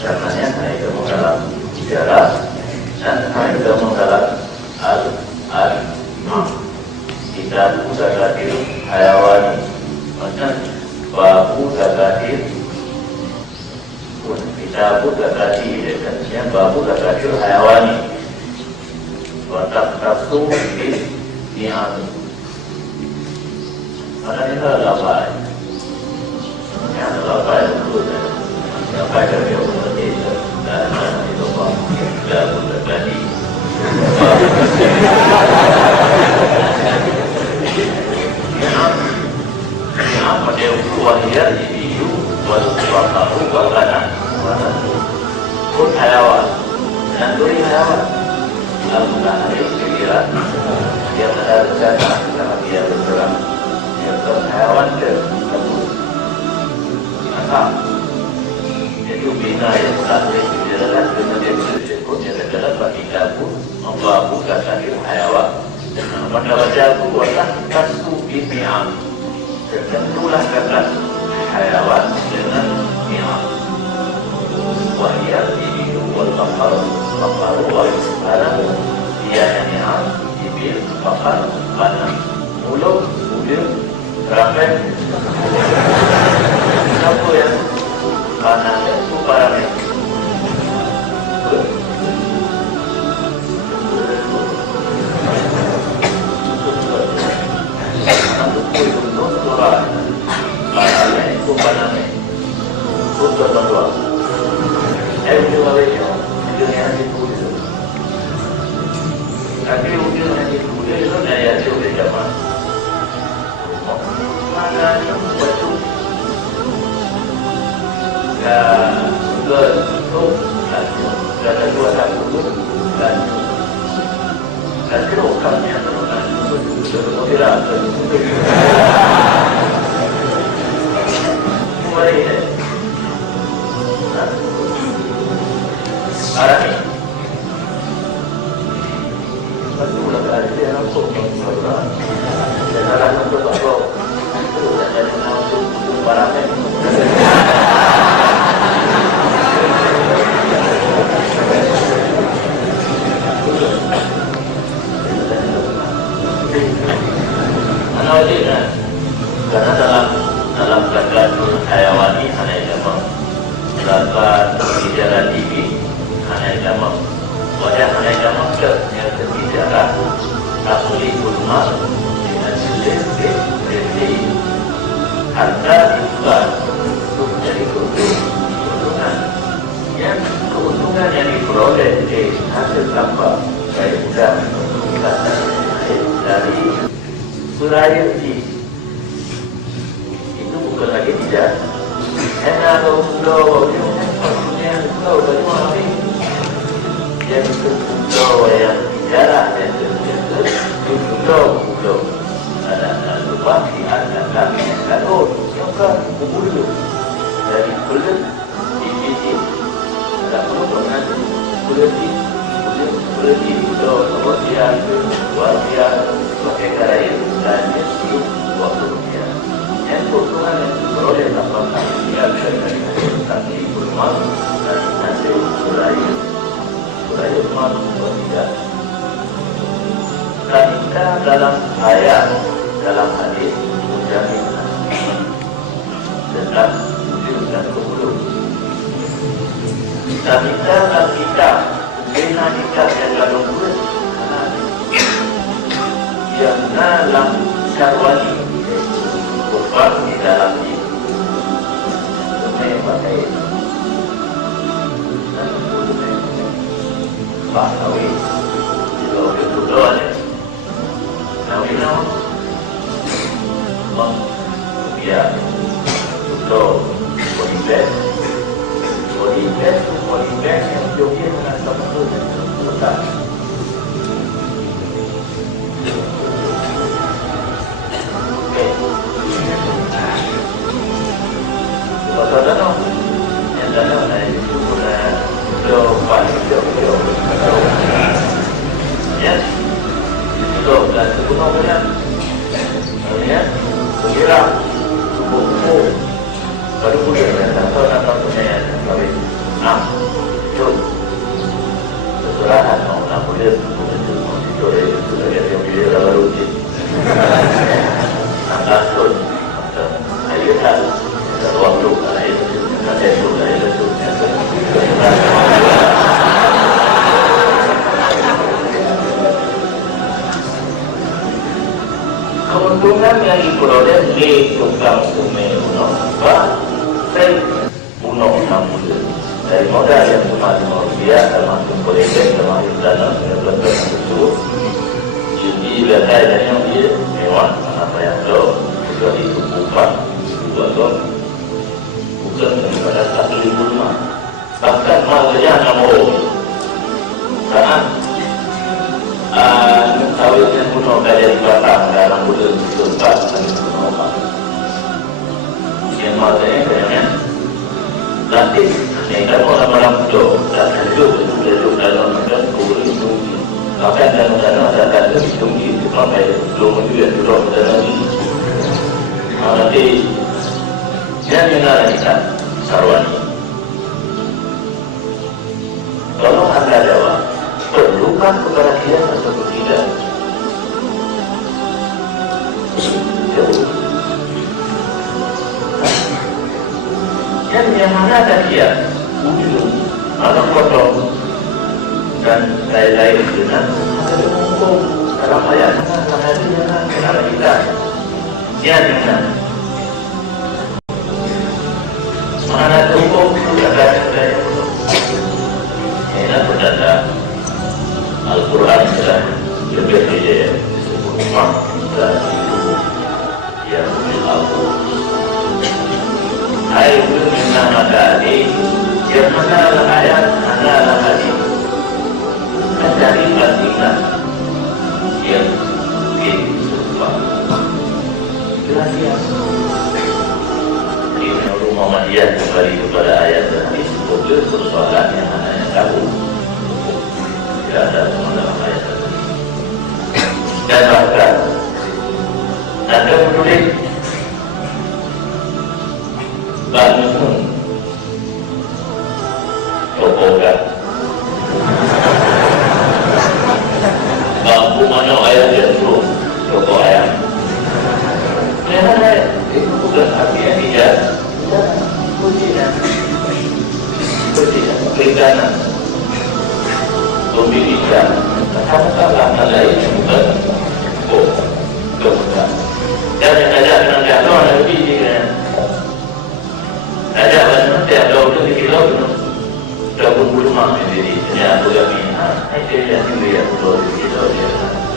karenanya hanya ilmu dalam sejarah dan hanya ilmu dalam al-imam. Kita zakatil hayawani, maksudnya babu zakatil, kita zakatil, maksudnya babu zakatil hayawani. Watak tafsu bis ni'am. Mana ni adalah apa? Ini adalah apa yang betul. Apa yang dia berarti dan itu apa? Dia berarti. Ni'am pada wahia itu walau tahu bagaimana pun hayawan dan duri hayawan. Al-Mu'ahari pikiran dia terhadap karena dia bergerak dia terhayawan ke kabur maka jadi bina yang terakhir pikiran dengan dia bersebut dia adalah bagi kabur membabu kata hayawan maka wajabu walah kasu bimi'am tertentulah kata hayawan dengan mi'am wahiyah ini wal-bakar sekarang dia ni'am ibil bakar panah mulut udil ramen apa yang panahnya itu barangnya panahnya itu panahnya untuk berdua yang ditulis. Tapi ujung yang ditulis itu daya tulis zaman. Mana betul? Betul. Ada dua satu dan itu kami yang terkenal. Tidak. Mulai ini. Sekarang ini Tentu ada dia langsung mengatakan sekarang untuk apa itu jadi langsung barangnya karena dalam zakatul hayawani hanya jama zakat bicara TV hanya jama wajah hanya jama yang berbicara takuli ulma dengan silih harta dibuat untuk menjadi keuntungan yang keuntungan yang diperoleh dari hasil tambah dari udang dari surair itu bukan lagi tidak enak atau pulau yang pulau dari mana yang pulau yang jarak yang pulau ada lupa di ada kami kalau yang kan bulu dari kulit di ada potongan kulit pulau kemudian wajah pakai kain dan itu waktu dia yang keuntungan yang beroleh tambahkan dia dari kaki bermal dan hasil surair mal tidak kita dalam ayat dalam hadis menjamin tentang wujud dan kemulut dan kita dalam kitab bina kitab yang lalu mulut yang dalam syarwani berfak di dalam ini pakai Pak Nawi kalau itu doa ya Nawi nama dia untuk body bag yang jogi dengan satu letak Pasal dana, yang dana mana itu bukan doa ya, itu dan sebenarnya, ya, segera buku baru punya dan tahu punya yang ni tukang kumel bunuh, saya bunuh namun dari modal yang cuma Rp5 termasuk politik, termasuk dana, termasuk itu. Jadi biasanya yang dia mewah, apa yang sudah itu bukan daripada 1.000 rumah. Bahkan maksudnya nama saat sawitnya kuno dari Batam dalam bulan tempat kuno yang maksudnya kayaknya latih yang orang-orang itu dan hidup dalam negara kubur itu bahkan dalam ada hidup di sampai belum juga dalam ini nanti yang mengalami sarwani kalau anda jawab perlukan kepada dia atau tidak yang mana ada dia ujung anak potong dan lain-lain dengan ada hukum dalam ayat dalam kita dia dengan mana hukum ada ini berdasar Al-Quran sudah lebih dari disebut umat dan itu yang berlaku. Hai minna madani yang mana adalah ayat, mana adalah hadis. Mencari bandingan yang disebut. Jelas ya. Ini Muhammadiyah kembali kepada ayat dan hadis betul persoalan yang mana yang tahu. Tidak ada semua dalam ayat dan bahkan ada menulis bangun tokogan bangku mana ayat yang turun toko ayat memang ayat itu bukan artinya tidak perikanan pemilikan kata-kata lain yang bukan kemudian dan yang ada dengan jatuh ada lebih dengan ada mana tiap tahun itu kita sudah berbulma jadi aku yang ini dia sendiri aku kita dia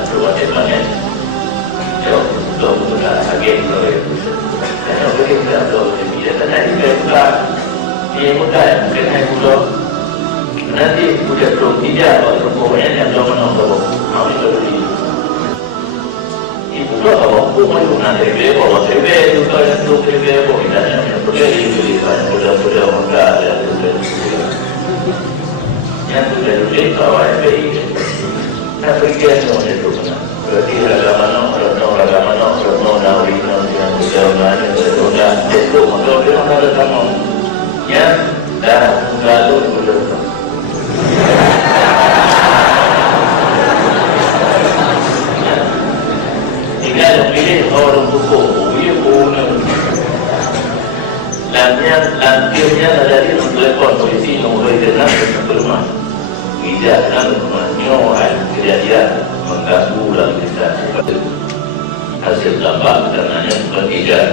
atau whatever-nya jauh sudah agen dan aku kita tahu dia dan ini kita dia mudah mungkin hai pulau nanti sudah belum tidak atau pokoknya yang belum menonton mau beli itu kalau aku mau nanti beli kalau saya beli itu kan itu beli kalau tidak yang beli kan sudah enggak ada yang sudah beli kalau beli tapi dia semua itu benar berarti agama nawi yang sudah mana sudah itu kalau ada kamu ya dah lalu sudah tinggal pilih orang buku lantirnya dari telepon polisi nomor dengan rumah tidak dan menyoal kejadian mengganggu dan tidak hasil tambah karenanya bukan tidak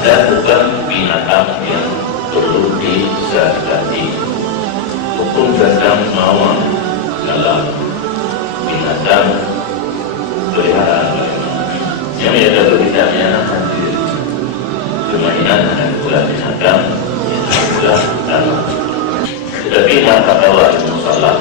dan bukan binatang yang perlu disakiti hukum tentang mawar dalam binatang peliharaan yang ada beritanya hadir permainan dan pula binatang yang pula dalam tetapi kata Allah masalah